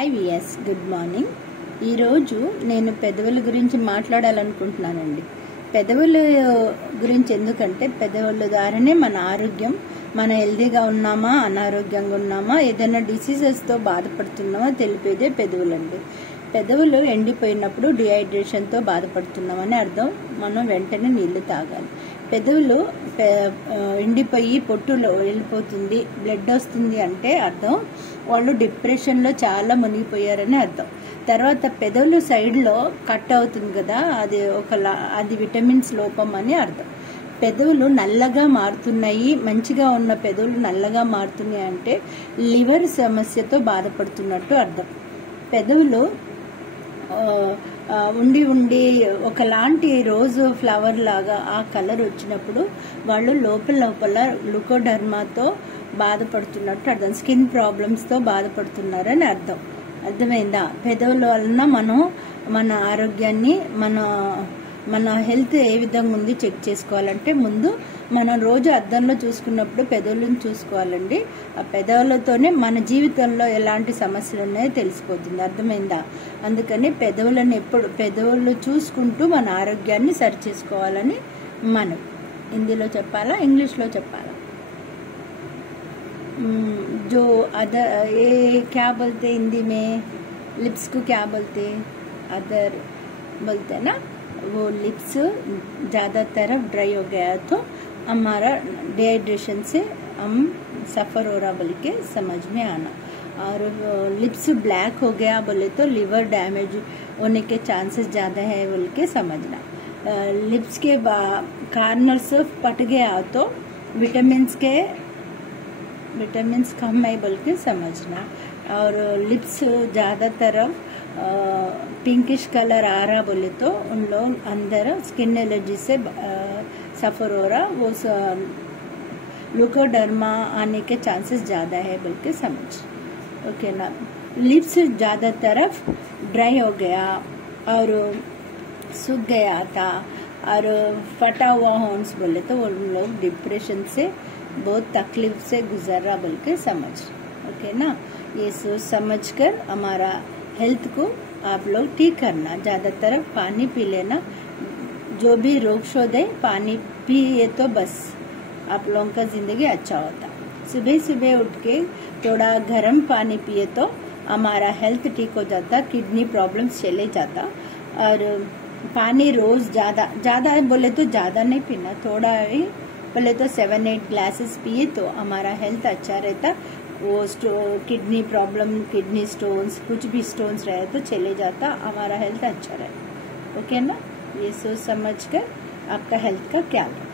Hi VS good morning. ఈరోజు నేను పెదవుల గురించి మాట్లాడాలనుకుంటున్నానండి. పెదవుల గురించి ఎందుకంటే పెదవుల ద్వారానే మన ఆరోగ్యం, మన హెల్దీగా ఉన్నామా అనారోగ్యంగా ఉన్నామా ఏదైనా డిసీజెస్తో బాధపడుతున్నామా తెలిపేదే పెదవులండి. పెదవులు ఎండిపోయినప్పుడు డిహైడ్రేషన్తో బాధపడుతున్నామని అర్థం. మనం వెంటనే నీళ్లు తాగాలి. పెదవులు ఎండిపోయి పొట్టులో వెళ్ళిపోతుంది, బ్లడ్ వస్తుంది అంటే అర్థం వాళ్ళు డిప్రెషన్లో చాలా మునిగిపోయారని అర్థం. తర్వాత పెదవులు సైడ్లో కట్ అవుతుంది కదా, అది విటమిన్స్ లోపం అని అర్థం. పెదవులు నల్లగా మారుతున్నాయి, మంచిగా ఉన్న పెదవులు నల్లగా మారుతున్నాయి అంటే లివర్ సమస్యతో బాధపడుతున్నట్టు అర్థం. పెదవులు ఉండి ఒకలాంటి రోజు ఫ్లవర్ లాగా ఆ కలర్ వచ్చినప్పుడు వాళ్ళు లోపల గ్లూకోడర్మాతో బాధపడుతున్నట్టు అర్థం. స్కిన్ ప్రాబ్లమ్స్తో బాధపడుతున్నారని అర్థం. అర్థమైందా? పెదవుల వలన మనం మన ఆరోగ్యాన్ని మన హెల్త్ ఏ విధంగా ఉంది చెక్ చేసుకోవాలంటే ముందు మనం రోజు అద్దంలో చూసుకున్నప్పుడు పెదవులను చూసుకోవాలండి. ఆ పెదవులతోనే మన జీవితంలో ఎలాంటి సమస్యలు ఉన్నాయో తెలిసిపోతుంది. అర్థమైందా? అందుకని పెదవులు చూసుకుంటూ మన ఆరోగ్యాన్ని సరి చేసుకోవాలని మనం హిందీలో చెప్పాలా ఇంగ్లీష్లో చెప్పాలా? जो अदर ये क्या बोलते हिंदी में, लिप्स को क्या बोलते? अदर बोलते हैं ना. वो लिप्स ज़्यादा तरफ ड्राई हो गया तो हमारा डिहाइड्रेशन से हम सफ़र हो रहा बोल के समझ में आना. और लिप्स ब्लैक हो गया बोले तो लिवर डैमेज होने के चांसेस ज़्यादा है बोल के समझना. लिप्स के कार्नर्स पट गया तो विटामिन्स कम है बोल के समझना. और लिप्स ज़्यादा तरफ पिंकिश कलर आ रहा बोले तो उन लोग अंदर स्किन एलर्जी से सफ़र हो रहा, वो ग्लूकोडर्मा आने के चांसेस ज़्यादा है बोल के समझ. ओके ना. लिप्स ज़्यादा तरफ ड्राई हो गया और सूख गया था और फटा हुआ हॉर्न्स बोले तो उन लोग डिप्रेशन से बहुत तकलीफ से गुजर रहा बोल के समझ. ओके ना. ये सोच समझ कर हमारा हेल्थ को आप लोग ठीक करना. ज़्यादातर पानी पी लेना. जो भी रोग शोध है पानी पिए तो बस आप लोगों का ज़िंदगी अच्छा होता. सुबह उठ के थोड़ा गर्म पानी पिए तो हमारा हेल्थ ठीक हो जाता, किडनी प्रॉब्लम्स चले जाता. और पानी रोज़ ज़्यादा बोले तो ज़्यादा नहीं पीना, थोड़ा ही बोले तो 7-8 ग्लासेस पिए तो हमारा हेल्थ अच्छा रहता. वो किडनी प्रॉब्लम, किडनी स्टोन्स, कुछ भी स्टोन्स रहे तो चले जाता, हमारा हेल्थ अच्छा रहे. ओके ना. ये सोच समझ कर आपका हेल्थ का ख्याल रखें.